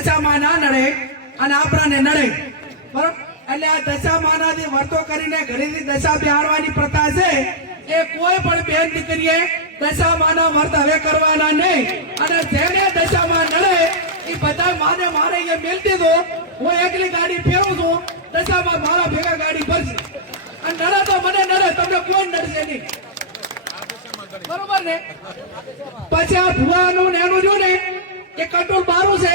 દશામાં ના નડે અને આપણાને નડે. બરોબર? એટલે આ દશામાનાથી વર્તો કરીને ઘરેથી દશા બિહારવાની પ્રથા છે, એ કોઈ પણ બેન દશામાના વર્ત હવે કરવાના નહીં. અને જેને દશામાં નડે, એ બધા માને મારે મેલ દીધો હું એકલી ગાડી ફેરવું છું, દશામાં મારા ભેગા ગાડી ભરશે. અને નડે તો મને નડે, તમને કોઈ નડશે નહીં. બરોબર ને? પછી આ ભુવાનું ને એનું જો ને, એ કંટ્રોલ મારું છે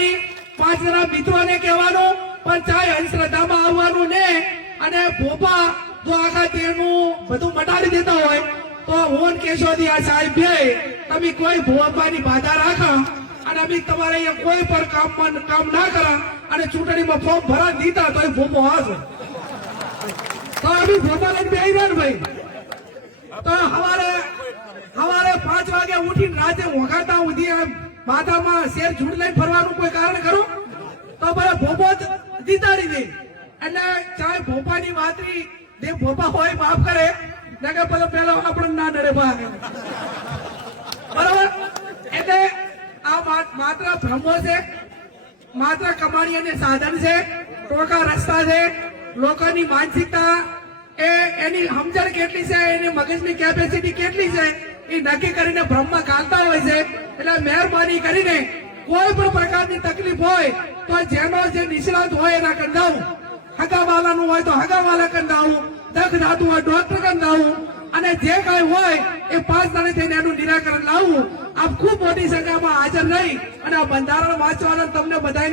પાંચ મિત્રોને કહેવાનું પણ ચાય અંધશ્રદ્ધામાં આવવાનું ને. અને ભોપા જો આખા તેનું બધું મટાડી દેતા હોય, તો હું કેશોદી આ સાહેબ બે તમે કોઈ ભોપાની બાધા રાખા અને અમે તમારે અહીંયા કોઈ પણ કામ કામ ના કરા અને ચૂંટણીમાં ફોર્મ ભરા દીધા તો એ ભોપો હશે તો અમે ભોપા લઈને બેહી રહ્યા ભાઈ. તો હવારે હવારે પાંચ વાગે ઉઠીને રાતે વગાડતા સુધી માથામાં શેર ઝૂંટ લઈને ફરવાનું કોઈ કારણ ખરું? ભાઈ ભોપો જીતાડી દે. એટલે ચાહે ભોપાની વાતરી જે ભોપા હોય માફ કરે. ને કે પેલો પેલો આપણે ના ડરે બરાબર? એટલે આ માત્ર ભ્રમો છે, માત્ર કમાણી અને સાધન છે, ટોકા રસ્તા છે, લોકોની માનસિકતા એ એની સમજણ કેટલી છે, એની મગજની કેપેસિટી કેટલી છે, એ નક્કી કરીને ભ્રમમાં કાઢતા હોય છે. એટલે મહેરબાની કરીને કોઈ પણ પ્રકારની તકલીફ હોય તો જેનો જે નિષ્ણાત હોય એના કંદાવું હગાવાલાનું હોય તો હગાવાલા કંદાવું દખ ધાતુ હોય ડોક્ટર કંદાવું અને જે કઈ હોય એ પાંચ દાડે થઈને એનું નિરાકરણ લાવવું આપ ખૂબ મોટી સંખ્યામાં હાજર રહી અને આ બંધારણ વાંચવાનો તમને બધાને